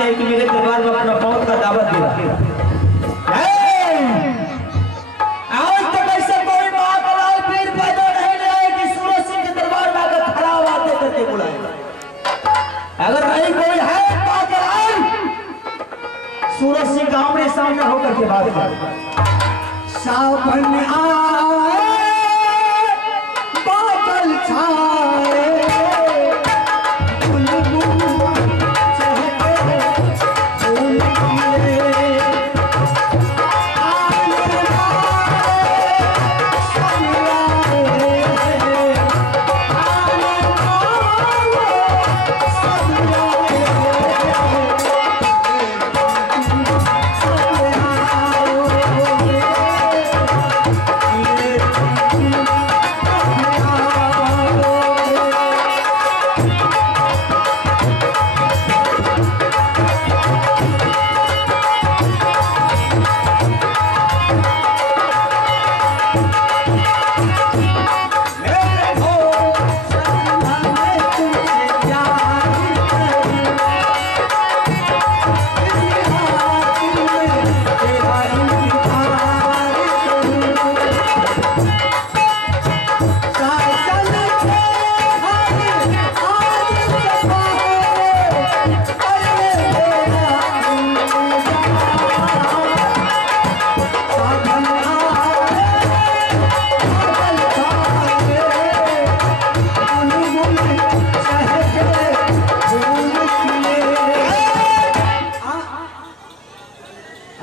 चाहते हैं कि मेरे दरबार में अपना मौत का दावत दिला। आज तक ऐसा कोई महाकाल पीर पैदा नहीं रहा कि सूरज सिंह के दरबार में आकर खड़ा बातें करके बुलाएगा। अगर नहीं कोई है महाकाल, सूरज सिंह का आमने सामने होकर के बात कर। सावन आए बादल छाए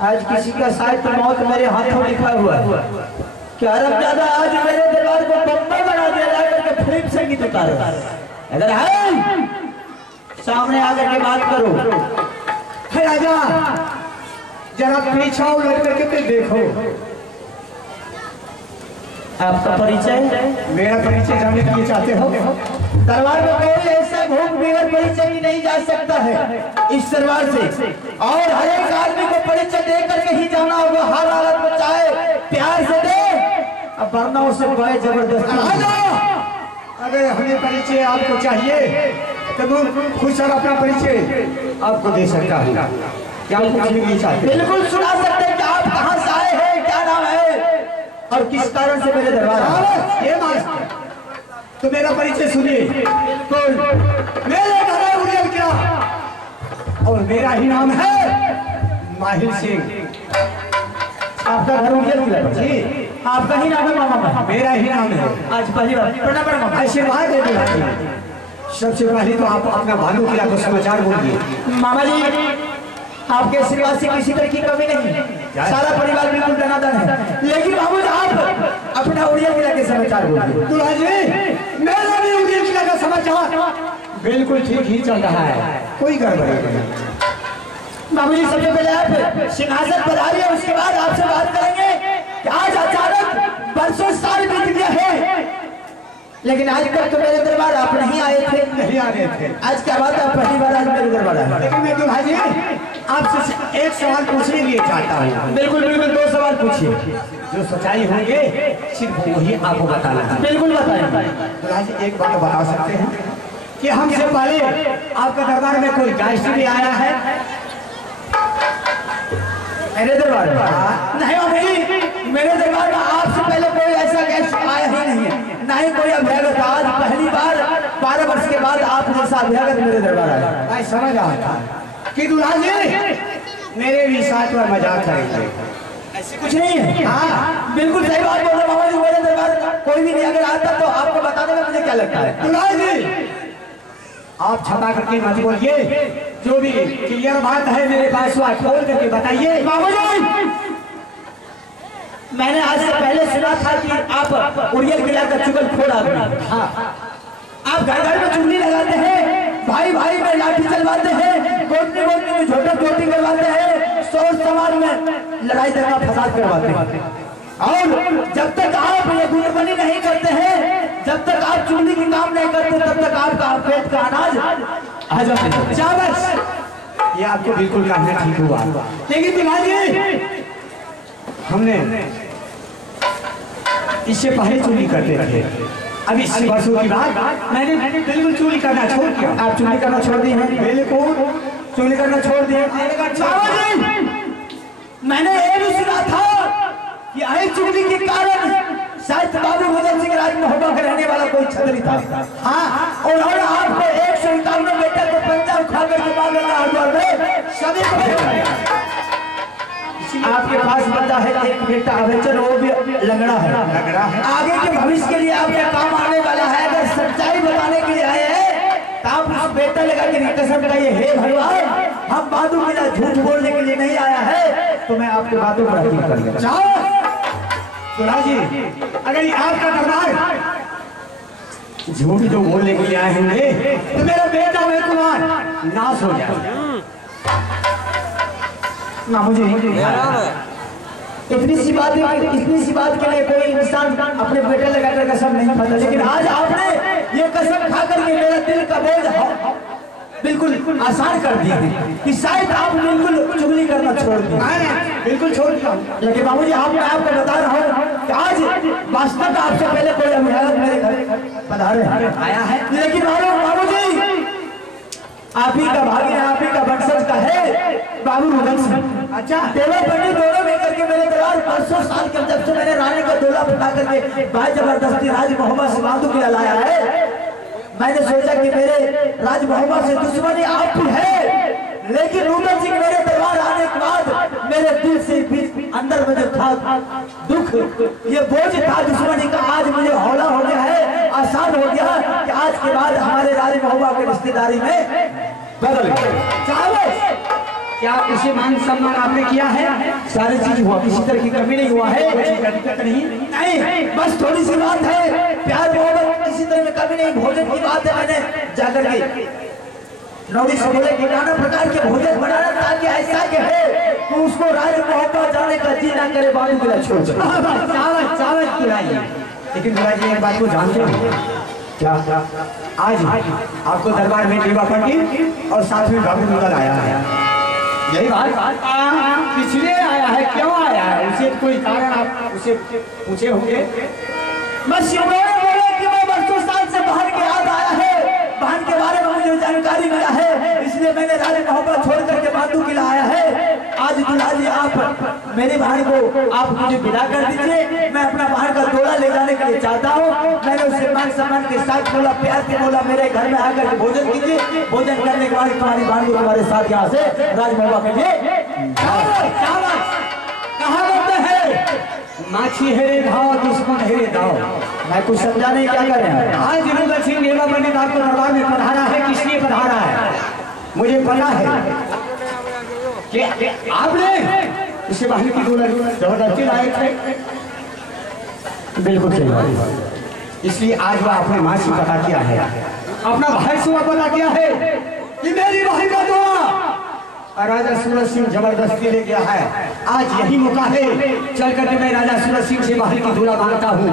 आज किसी का शायद तो मौत मेरे हाथों लिखा हुआ है कि अरब ज्यादा आज मेरे दरबार को बम्बई बना दिया जाकर के फिल्म संगीत उतारो। अगर है सामने आकर के बात करो। राजा जरा पीछा उलट करके तो देखो। आपका परिचय? मेरा परिचय जानने के लिए चाहते हो? दरबार में कोई ऐसा भूख बगैर परिचय ही नहीं जा सकता है इस दरबार से। और हर एक आदमी को परिचय दे करके ही जाना होगा, हर हालत में, चाहे प्यार से दे अब वरना उसे कोई जबरदस्ती। अगर हमें परिचय आपको चाहिए तो मैं खुद सर अपना परिचय आपको दे सकता हूँ। क्या पूछने के लिए चाहते? बिल्कुल सुना सकते हैं कि आप कहाँ से आए हैं, क्या नाम है और किस कारण से मेरे दरबार आए। ये मास्टर तो मेरा परिचय सुनिए। बिल्कुल मेरे घर है उड़ियल किला और मेरा ही नाम है माहिर सिंह। आपका घर उड़ियल किला? जी आपका ही नाम है मामा? मेरा ही नाम है। आज पहली बार प्रणाम मामा। आशीर्वाद दे दो। सबसे पहले तो आप अपना भानु किला को समाचार बोलिए। मामा जी आपके आशीर्वाद से किसी तरह की कमी नहीं, सारा परिवार बिल्कुल दनादन है। लेकिन बाबू आप अपना उड़ियल किला के समाचार बोलिए। दूल्हा जी मेरा भी उड़ियल किला का समाचार बिल्कुल ठीक ही चल रहा है, कोई गड़बड़ी नहीं। बाबू जी सबसे पहले आप सिंहासन पधारिए, उसके बाद आपसे बात करेंगे कि आज अचानक बरसों साल बीत गया है लेकिन आज तक तो मेरे दरबार आप नहीं आए थे। नहीं आ रहे थे। आज क्या बात है, आप पहली बार आज मेरे दरबार आए। लेकिन मैं दूल्हा जी आपसे एक सवाल पूछने के लिए चाहता हूँ। बिल्कुल बिल्कुल, दो सवाल पूछिए। जो सच्चाई होंगे सिर्फ वही आपको बताना है। बिल्कुल बताएं। दूल्हा जी एक बात बता सकते हैं कि हमसे पहले आपके दरबार में कोई गायक भी आया है? मेरे दरबार में नहीं बाबू जी, मेरे दरबार में आपसे पहले कोई ऐसा गेस्ट आया ही नहीं है, ना ही कोई अभ्यागत। आज पहली बार 12 वर्ष के बाद आप जैसा अभ्यागत मेरे दरबार आया। मैं समझ रहा था कि दूल्हा जी मेरे भी साथ में मजाक करेंगे। ऐसे कुछ नहीं है। हाँ बिल्कुल सही बात बोल रहे मामा जी, मेरे दरबार कोई भी नहीं अगर आता तो आपको बताने में मुझे क्या लगता है। दूल्हा जी आप छपा करके मत बोलिए, जो भी क्लियर बात है मेरे पास वो खोल करके बताइए। मामा जी मैंने आज से पहले सुना था कि आप उड़ियल किला का चुगलखोर आदमी। हाँ आप घर घर में चुगली लगाते हैं, भाई भाई में लाठी चलवाते हैं, गोटनी गोटनी में झोटा चोटी करवाते हैं, शोर समाज में लड़ाई झगड़ा फसाद करवाते हैं। और जब तक आप ये गुणबनी नहीं करते हैं, जब तक आप चुगली की काम नहीं करते, तब तक आपका पेट का अनाज हजम नहीं होता। शाबाश, ये आपको बिल्कुल कहना ठीक हुआ। लेकिन दूल्हा जी हमने इससे पहले चोरी करते थे, अभी 80 वर्षों के बाद मैंने बिल्कुल चोरी करना छोड़ दिया। आप चोरी करना छोड़ दी है? बिल्कुल चुगली करना छोड़ दिए। बाबा जी मैंने ये भी सुना था कि आई चुगली के कारण शायद बाबू भगत सिंह राज महोबा का रहने वाला कोई छतरी था। हाँ, और आपको 151 बेटा को पंजाब खा करके मार में सभी को आपके पास बचा है एक बेटा अवेचन, वो भी लंगड़ा है। आगे के भविष्य के लिए आपके काम आने वाला है। अगर सच्चाई बताने के लिए आए हैं तो आप उस बेटा लगा के कसम खाइए, हे भगवान हम बातों के लिए झूठ बोलने के लिए नहीं आया है, तो मैं आपके बातों पर यकीन कर लूंगा। सुना जी, अगर ये आपका दरबार झूठ जो बोलने के लिए आए होंगे तो मेरा बेटा वे कुमार नाश हो जाए। ना मुझे इतनी सी बात के लिए कोई इंसान अपने बेटे लगाकर कसम नहीं खाता, लेकिन आज आपने ये कसम खा करके मेरा दिल का बोझ बिल्कुल आसान कर दिया कि शायद आप बिल्कुल चुगली करना छोड़ दिया। बिल्कुल छोड़ दिया। लेकिन बाबूजी मैं आपको बता रहा हूँ कि आज वास्तव में आपसे पहले कोई अभिभावक मेरे घर पधारे आया है, लेकिन बाबूजी आप ही का भाग्य है, आप ही का वंशज का है बाबू मुगल सिंह। अच्छा, देवा पंडित दोनों मिलकर के मेरे दरबार 500 साल के जब से मैंने रानी का डोला फटा करके भाई जबरदस्ती राज मोहम्मद से बांधू के लाया है। मैंने सोचा कि मेरे राज मोहम्मद से दुश्मनी आप है, लेकिन मुगल सिंह मेरे दरबार आने के बाद मेरे दिल से अंदर में जो था दुख, ये बोझ था दुश्मनी का, आज मुझे हौला हो गया है, आसान हो गया कि आज के बाद हमारे राज मोहम्मद की रिश्तेदारी में बदल गए। क्या उसे मान सम्मान आपने किया है? सारी चीज हुआ, किसी तरह की कमी नहीं हुआ है। दिक्कत नहीं, बस थोड़ी सी बात है, प्यार मोहब्बत किसी तरह में कमी नहीं। भोजन की बात है, मैंने जाकर के नौड़ी से बोले कि नाना प्रकार के भोजन बनाना ताकि ऐसा के है तो उसको राज मोहब्बत जाने का जी ना करे, बालू के छोड़ चावल खिलाइए। लेकिन जी एक बात को जानते हो क्या? आज आपको दरबार में देवा पंडित और साथ में बाबू मुगल आया है। यही बात पिछले आया है, क्यों आया है? उसे कोई कारण आप उसे पूछे होंगे। बस बोले कि मैं बरसों साल से बहन के याद आया है, बहन के बारे में मुझे जानकारी मिला है, इसलिए मैंने राज मोहब्बत छोड़ करके बांधू के लाया है। आज दुल्हा जी आप मेरी बहन को आप मुझे विदा कर दीजिए। मैं अपना बहन का डोला ले जाने के लिए चाहता हूँ। मैंने उससे मान सम्मान के साथ बोला, प्यार से बोला, मेरे घर में आकर के भोजन कीजिए। भोजन करने के बाद तुम्हारी बहन को तुम्हारे साथ यहाँ से राज मोहब्बत के लिए कहा बोलते हैं माछी हेरे धाओ दुश्मन हेरे दाओ। मैं कुछ समझा नहीं, क्या करें? आज मुगल सिंह देवा पंडित आपको दरबार में पधारा है, किस लिए पधारा है मुझे पता है कि आपने उसे बहन की डोला जबरदस्ती लाए थे। बिल्कुल सही बात। इसलिए आज वह अपने माँ से पता किया है, अपना भाई से पता किया है कि मेरी बहन का डोला राजा सूरज सिंह जबरदस्ती ले गया है। आज यही मौका है, चल करके मैं राजा सूरज सिंह से बहन की डोला मांगता हूँ।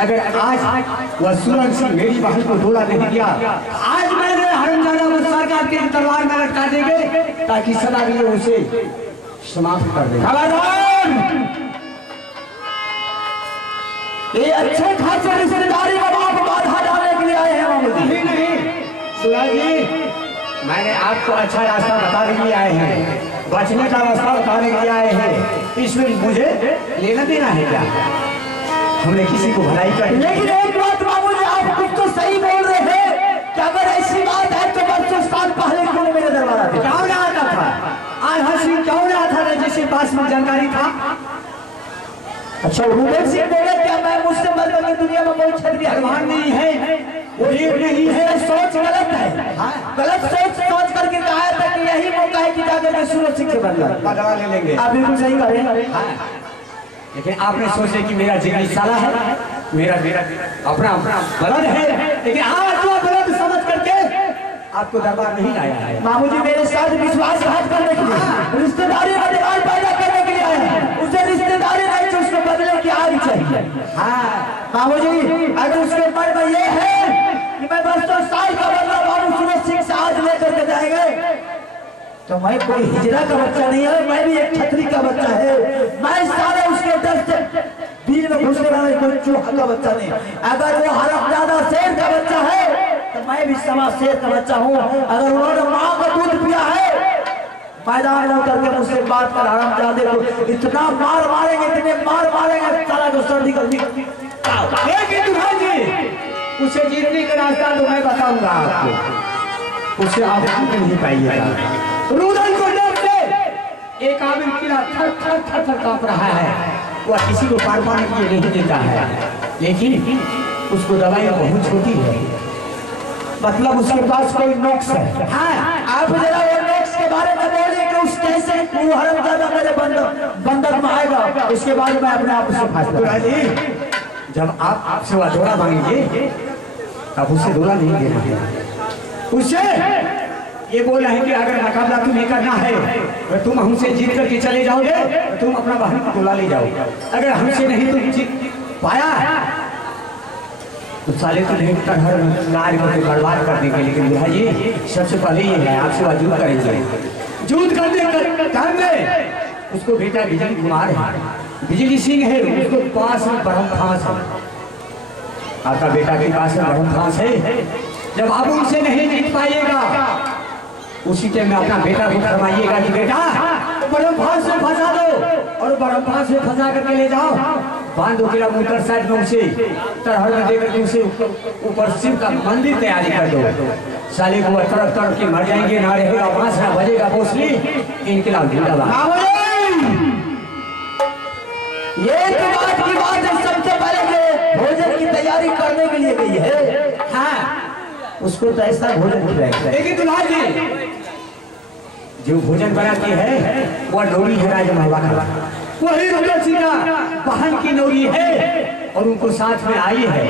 अगर आज वह सूरज सिंह मेरी बहन को डोला नहीं दिया, आज मैंने हरमजादा को सरकार के दरबार में लटका देंगे ताकि सदा के लिए उसे समाप्त कर दे। ये अच्छे खासे रिश्तेदारी में आप बाधा डालने के लिए आए हैं मामूली? नहीं सूरज जी, मैंने आपको अच्छा रास्ता बताने के लिए आए हैं, बचने का रास्ता बताने के लिए आए हैं। इसमें मुझे लेना देना है क्या? हमने किसी को भलाई कर। लेकिन एक बात बाबूजी, आप कुछ तो सही बोल रहे हैं कि अगर ऐसी बात है तो बरसों साल पहले क्यों मेरे दरबार आते? क्यों ना आता था? आज हर सिंह क्यों ना आता था जिसके पास में जानकारी था? अच्छा, मुगल सिंह बोले क्या मैं मुझसे बदल की दुनिया में कोई छतरी अरमान नहीं है, वो ये नहीं है, सोच गलत है। गलत सोच करके कहा था कि यही मौका है कि जाकर के सूरज सिंह से बदला ले लेंगे। आप बिल्कुल सही कह रहे हैं। लेकिन आपने सोचे कि मेरा जिगरी साला है, मेरा अपना बलद है, लेकिन आज वो बलद समझ करके आपको दरबार नहीं लाया है। मामूजी मेरे साथ विश्वासघात करने के लिए, रिश्तेदारी में दीवार पैदा करने के लिए आए हैं। उसे रिश्तेदारी नहीं चाहिए, उसको बदले की आग चाहिए। हाँ मामूजी, अगर उसके मन में ये है कि मैं बरसों साल का बदला बाबू सूरज सिंह से आज लेकर के जाएंगे, तो मैं कोई हिजरा का बच्चा नहीं है, मैं भी एक छतरी का बच्चा है। मैं सारे उसके डर से बीच में घुसने वाला कोई चूहा का बच्चा नहीं। अगर वो हरमजादा शेर का बच्चा है तो मैं भी समाज शेर का बच्चा हूँ। अगर उन्होंने माँ का दूध पिया है मैदान में उतर के मुझसे बात कर हरामजादे को इतना मार मारेंगे, इतने मार मारेंगे साला को सर्दी कर दी। लेकिन दुल्हा जी उसे जीतने का रास्ता तो मैं बताऊंगा आपको, उसे आप नहीं पाइएगा। रुदन को डर से एक आमिर किला थर थर थर थर कांप रहा है, वह किसी को पार पाने के लिए नहीं देता है, लेकिन उसको दवाई बहुत छोटी है, मतलब उसके पास कोई नुक्स है। हाँ, आप जरा वो नुक्स के बारे में बोलिए कि उस कैसे वो हरामजादा मेरे बंधक में आएगा, उसके बाद मैं अपने आप से फैसला। जब आप आपसे वह दौड़ा मांगेंगे तब उसे दौड़ा नहीं देना है, उसे ये बोला है कि अगर मुकाबला तुम्हें करना है तो तुम हमसे जीत करके चले जाओगे तो तुम अपना बहन को बुला ले जाओगे, अगर हमसे नहीं तुम जीत पाया तो साले तो नहीं घर नार को बर्बाद कर देंगे। लेकिन बुढ़ा जी सबसे पहले ये है आपसे वह जूत करेंगे, जूत करने टाइम में उसको बेटा बिजली कुमार है, बिजली सिंह है, उसको पास में बरम फांस है, आपका बेटा के पास में बरम फांस है। जब आप उनसे नहीं जीत पाइएगा उसी टाइम में अपना बेटा को फरमाइएगा कि बेटा बरम फांस से फंसा दो और बरम फांस से फंसा करके ले जाओ, बांध 2 किलोमीटर साइड में उसे तरहर में देकर के उसे ऊपर शिव का मंदिर तैयारी कर दो, साले को तड़प तड़प के मर जाएंगे, ना रहेगा बांस ना बजेगा भोसली, इनकलाब जिंदाबाद। ये तो बात की बात है, सबसे पहले जो भोजन की तैयारी करने के लिए गई है, हाँ उसको तो ऐसा भोजन खिलाएगा। लेकिन दुल्हा जी जो भोजन बनाती है वह नौरी है राजा महवा का, वही रुदन सिंह बहन की नौरी है और उनको साथ में आई है,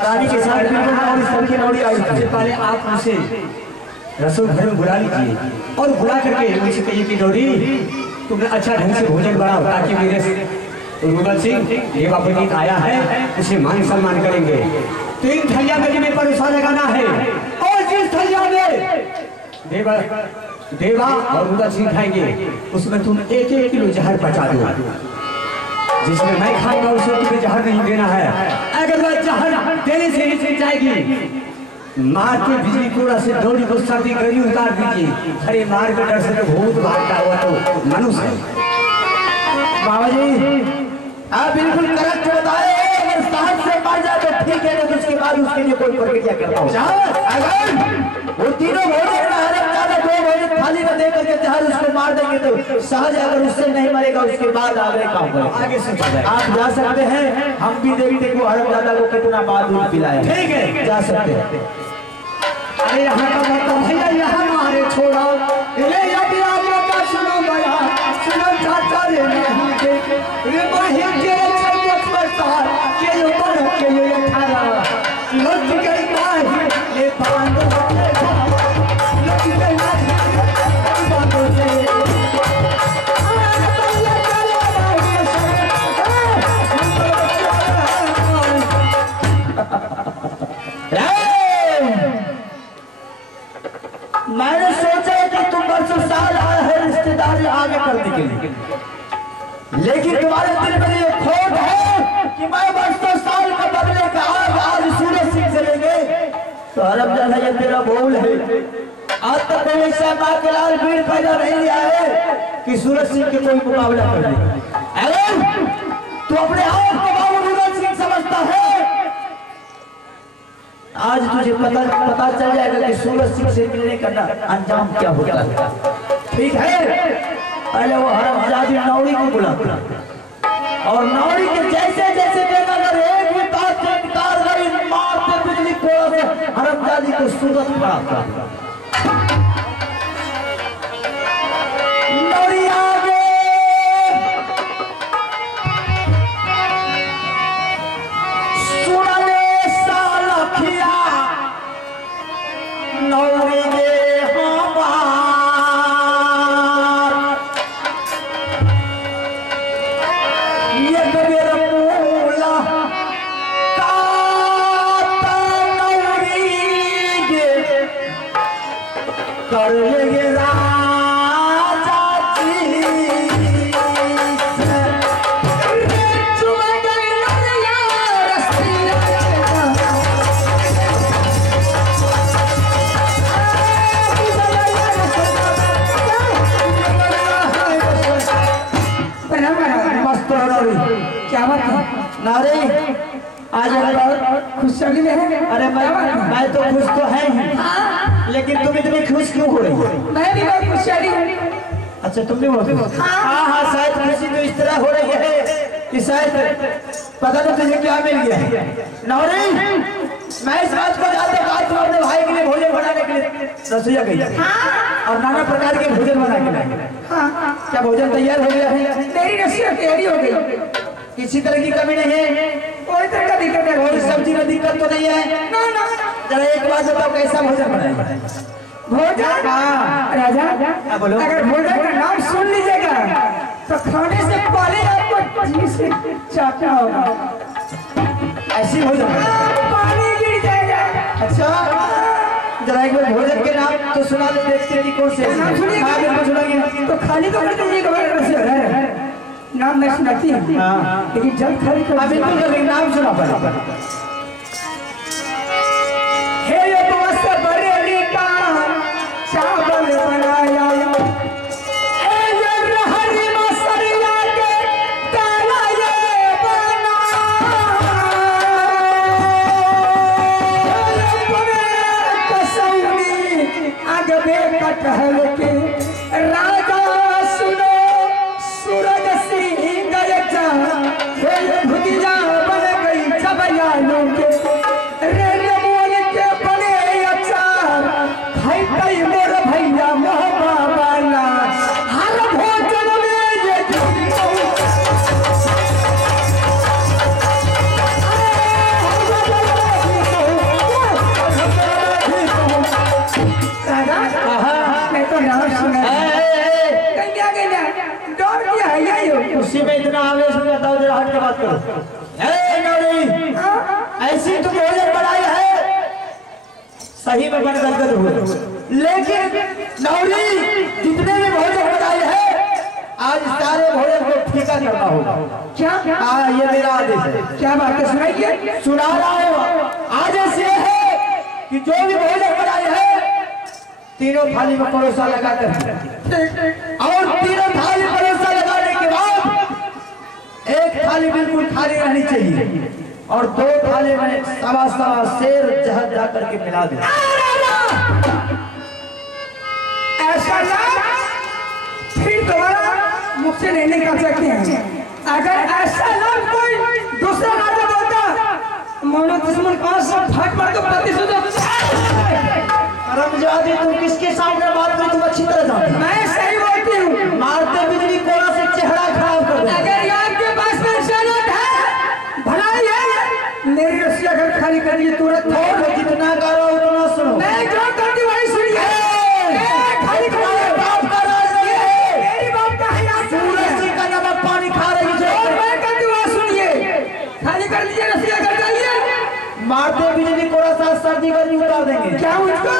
रानी के साथ सबकी नौरी आई। सबसे पहले आप उसे रसोई घर में बुला लीजिए और बुला करके उनसे कहिए कि नौरी तुमने अच्छा ढंग से भोजन बनाओ ताकि मेरे रुदन सिंह देवापति आया है उसे मान सम्मान करेंगे। 3 थैलिया में तुम्हें परोसा लगाना है और जिस थैलिया में देवा और रुदन सिंह खाएंगे उसमें तुम 1-1 किलो जहर बचा दो, जिसमें मैं खाऊंगा उसे तुम्हें जहर नहीं देना है, अगर वह जहर देने से ही चल जाएगी मार के बिजली कोड़ा से डोरी को सर्दी करी उतार दीजिए, अरे मार के डर से तो भूत भागता हुआ तो मनुष्य है। बाबा जी आप बिल्कुल करेक्ट बताए, अगर साहब से मार जाए तो ठीक है, तो उसके बाद उसके लिए कोई प्रक्रिया करता हूँ। अगर वो तीनों भोजन में हरामजादा 2 भोजन थाली में दे करके जहर उसको मार देंगे तो सहज अगर उससे नहीं मरेगा उसके बाद आगे काम आगे से आप जा सकते हैं, हम भी देखते को हरामजादा को कितना बाद दूध पिलाया। ठीक है जा सकते हैं। अरे यहाँ का मतलब भैया यहाँ मारे छोड़ा रे का सुनो बया सुनो चाचा रे नहीं देख रे बाहे के छत पर तार के ऊपर के ये 18 लट गई बाहे ये बांध लट गई बांध से मैंने सोचा कि तुम बरसों साल आए हैं रिश्तेदारी आगे करने के लिए, लेकिन तुम्हारे दिल में ये खोट है कि मैं बरसों साल का बदले का आज सूरज सिंह से लेंगे तो हरामजादा ये तेरा बोल है। आज तक कोई ऐसा माँ के लाल भीड़ पैदा नहीं लिया है कि सूरज सिंह के कोई मुकाबला कर ले। अगर तू अपने आप को बाबू रुदन सिंह समझता है, आज तुझे पता चल जाएगा कि सूरज सिंह से मिलने का अंजाम क्या होता है। ठीक है, पहले वो हरामजादी नौरी को बुला और नौरी के जैसे जैसे अगर एक भी बात से इनकार करी मारते बिजली कोड़ा से हरामजादी को सूरत पड़ा था। नौरी आगे सुनले साला खिया नौरी गे हमार ये कबीर मूला काता नौरी गे क्या बात है? नारे आज खुशहाली में है। अरे मैं तो खुश तो है ही, लेकिन तुम इतनी खुश क्यों हो रही हो? मैं भी बहुत खुशहाली हूँ। अच्छा तुम भी बहुत खुश? हाँ, शायद खुशी तो इस तरह हो रही है कि शायद पता नहीं तुझे क्या मिल गया। नौरी, मैं इस बात को जानता हूँ आज तुम अपने भाई के लिए भोजन बनाने के लिए रसोईया गई और नाना प्रकार के भोजन बना के लाए। क्या भोजन तैयार हो गया है? मेरी रसोई तैयारी हो गई। किसी तरह की कमी नहीं है? कोई तरह का दिक्कत नहीं। कोई सब्जी में दिक्कत तो नहीं है? ना ना। जरा एक बात बताओ, कैसा भोजन बनाएगा? भोजन? राजा बोलो। अगर भोजन का नाम सुन लीजिएगा तो खाने से पहले आपको जी से चाटना होगा। ऐसी भोजन पानी गिर जाएगा। अच्छा, जरा एक बार भोजन के नाम तो सुना दे, देखते हैं कि कौन से नाम सुनिएगा। हाँ, बिल्कुल सुनाएंगे। तो खाली तो कर दीजिएगा। नाम मैं सुनाती हूँ, लेकिन जब खाली कर हाँ, बिल्कुल कर लेंगे। नाम सुना पड़ा। हे ये बस बरेली का चावल बनाया, ए ये रहरी मसरिया के दाना ये बना, कसौनी आगबे कटहल के राजा सुनो सूरज सिंह गरजा, हे भुजिया बन गई चबयानों के मोर भैया मोहबा वाला हर भोजन में ये मैं तो नाम सुना डर क्या है ये? उसी में इतना आवेश में बताओ, जरा हट के बात करो। ऐसी तुम भोजन बनाई है, सही में बन गदगद हुए, लेकिन नौरी जितने भी भोजन बनाए हैं आज सारे भोजन को फीका करना होगा। क्या? हाँ, ये मेरा आदेश है। क्या बात है? सुनाइए। सुना रहा हूँ। आदेश ये है कि जो भी भोजन बनाए हैं तीनों थाली में परोसा लगाकर, और तीनों थाली परोसा लगाने के बाद एक थाली बिल्कुल खाली रहनी चाहिए और दो थाली में सवा सवा शेर जहर जा करके मिला दे। ऐसा ना फिर दोबारा मुझसे नहीं निकाल सकते हैं। अगर ऐसा ना कोई दूसरा राजा बोलता मानो दुश्मन कौन सा फट मार के रमजादी, तुम किसके सामने बात करी? तुम अच्छी तरह जानते हो। मैं सही बोलती हूँ। मारते बिजली कोड़ा से चेहरा खराब कर दो। अगर आपके पास में शरत है भलाई है, मेरी रस्सियाँ घर खाली कर दिए तुरंत। और जितना करो उतना सुनो। मैं जो करती वही सुनिए। खाली तुम्हारे बाप का राज नहीं है। मेरी बात का है। सूरज जी का नमक पानी खा रही है। मैं करती वही सुनिए। खाली कर दीजिए, रस्सियाँ घर जाइए। मारते बिजली कोड़ा सा सर्दी गर्मी उतार देंगे। क्या उसका?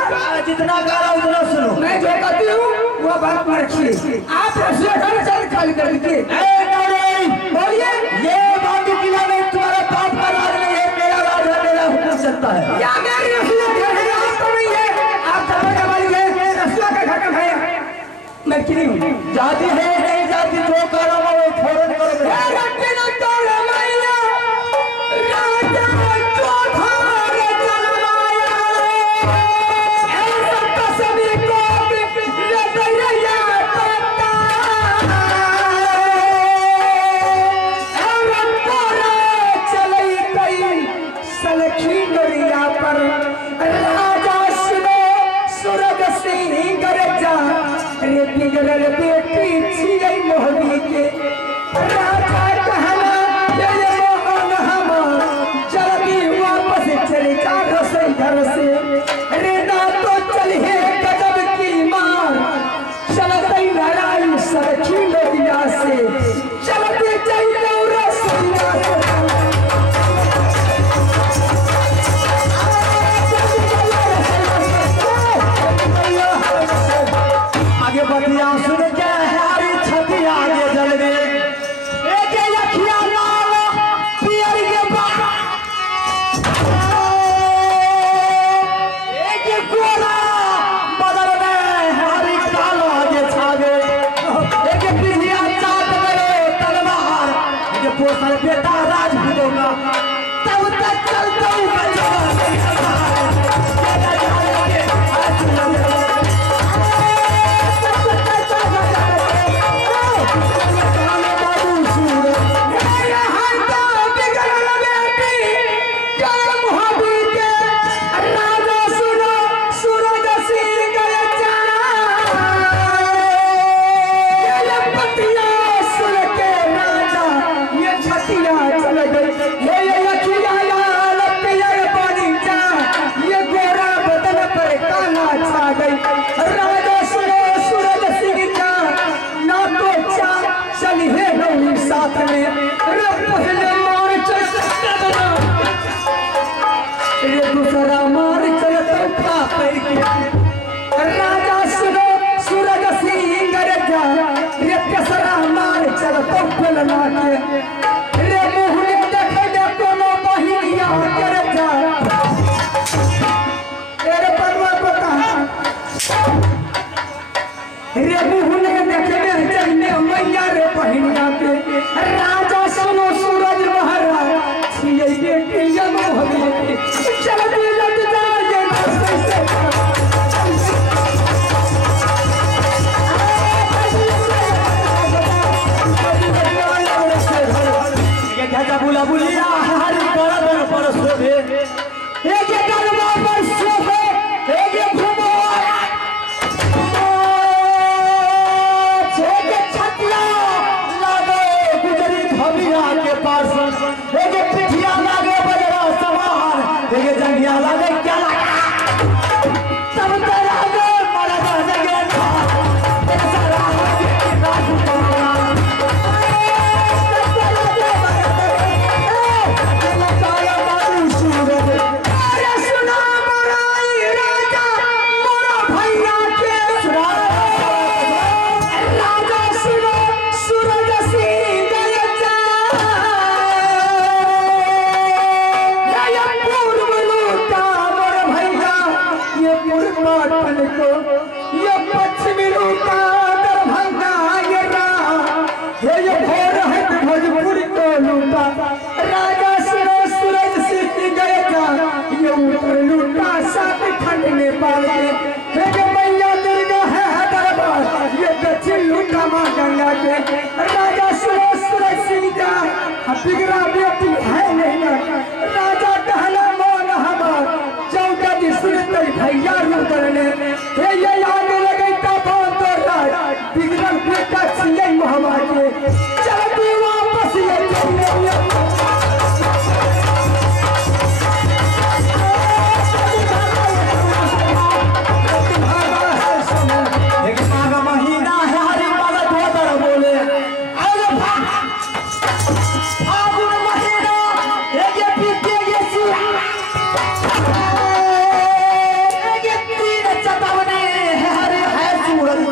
जितना करो उतना सुनो। मैं जो कहती हूँ वो बात में रखिए। आप रस्सियाँ घर चल खाली कर दीजिए। बोलिए। ये बाबू किला में तुम्हारा बाप का राज नहीं है, मेरा राज है, मेरा हुक्म चलता है। क्या मेरी रस्सियाँ घर है? आपको नहीं है। आप दबा दबाइए, रस्सियाँ का घर का है। मैं क्यों जाती है नहीं जाती, जो करो वो फौरन करो। बेटी मोहनी के राजा साथ में रे पहले मार चलता रे दूसरा मार चलता था पैर के राजा सुनो सूरज सिंह रे जा रे तेसरा मार चलता फलना के रे मुहले देखे दे कोनो बहिया कर जा तेरे परवा पता रे मुहले देखे दे जन्ने मैया रे बहिया के राजा सुनो सूरज महाराज छिए बेटी जम हवे चल दे लट जाए ये क्या बुला बुलिया हरी गरदन पर शोभे एक गरबा पर शोभे एक घुमो छेके छतिया लागे गुजरी भविया के पास एक पिठिया लागे बजरा सवार एक जंगिया लागे क्या लागा सब तेरा दे मरा जगे ना सारा राजू पाला राजा सूरज सिंह का बिगड़ा बेटी है नहीं राजा कहला मान हमार चौका दी सुनते भैया रू करने हे ये याद लगे ता बात राज बिगड़ल बेटा छिए महमा के चलती वापस ये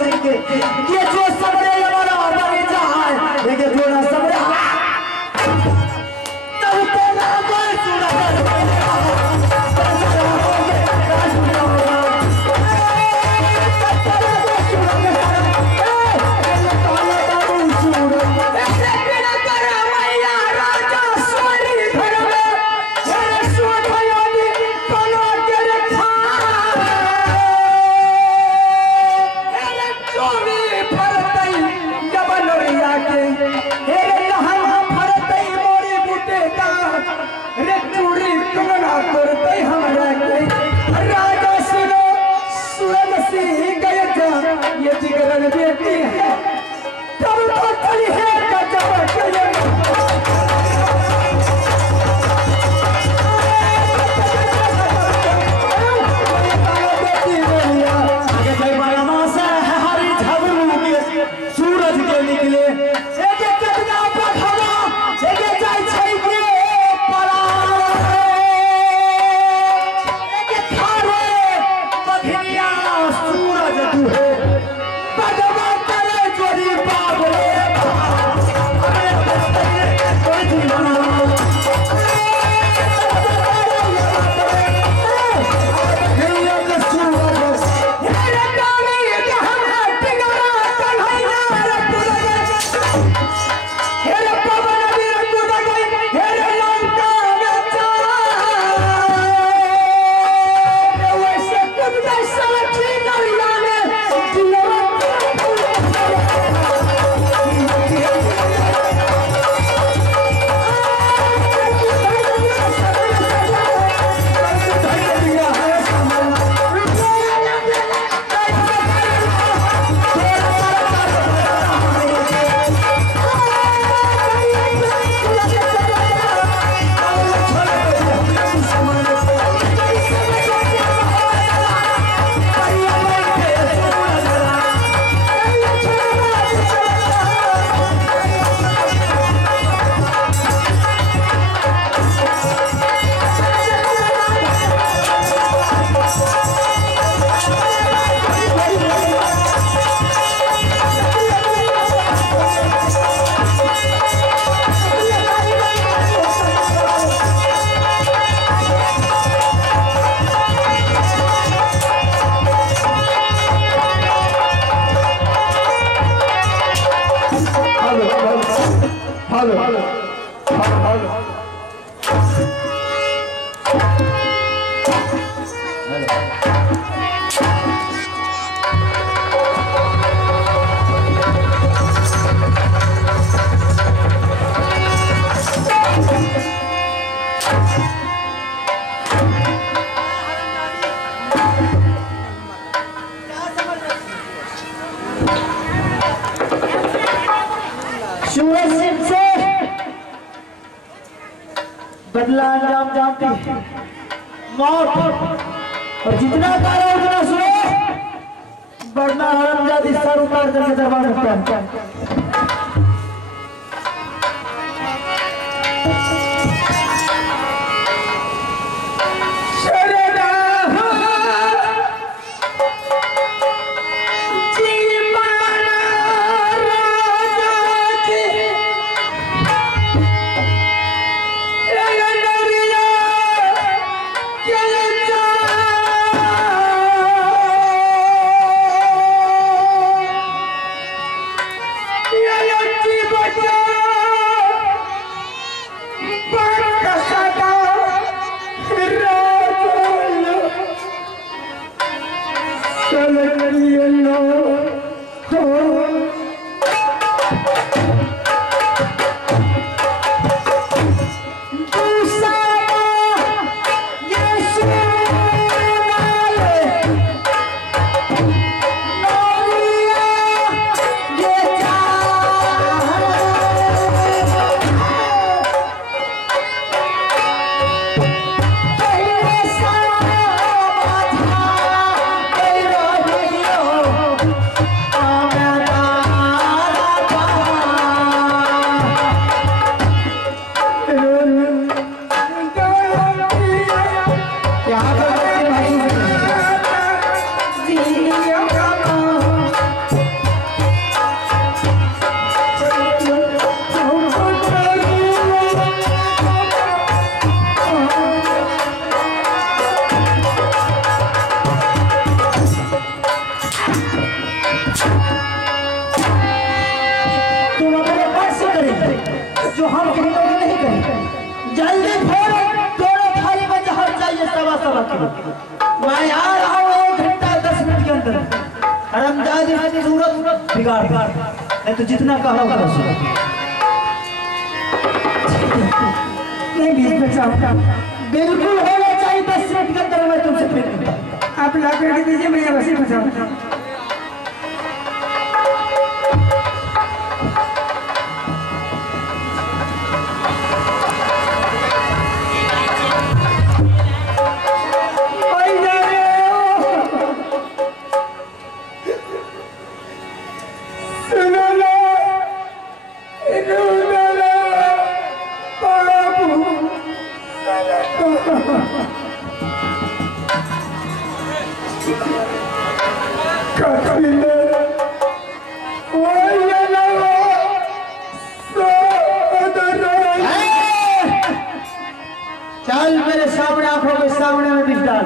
ये जो सबरे हमारा बगीचा है ये जो ना सबरे तब तो ना कोई सुना ये जिगरन बेटी है तब तो चली है सूरज के निकले हेलो हेलो बदला अंजाम जानती मौत और जितना करो उतना सुनो वरना हरामजादी सर उतार करके दरबार में पहुंचा। जो हम कहीं नहीं करें जल्दी फोड़ दोनों थाली में जहर चाहिए सवा किलो। मैं आ रहा हूँ 1 घंटा 10 मिनट के अंदर। हरामजादी सूरत बिगाड़ नहीं तो जितना कहा होगा नहीं 20 मिनट चाहता बिल्कुल होना चाहिए 10 मिनट के अंदर। मैं तुमसे फिर आप ला कर दीजिए मैं वैसे बचाऊंगा। चल मेरे सामने आंखों के सामने में दिख डाल।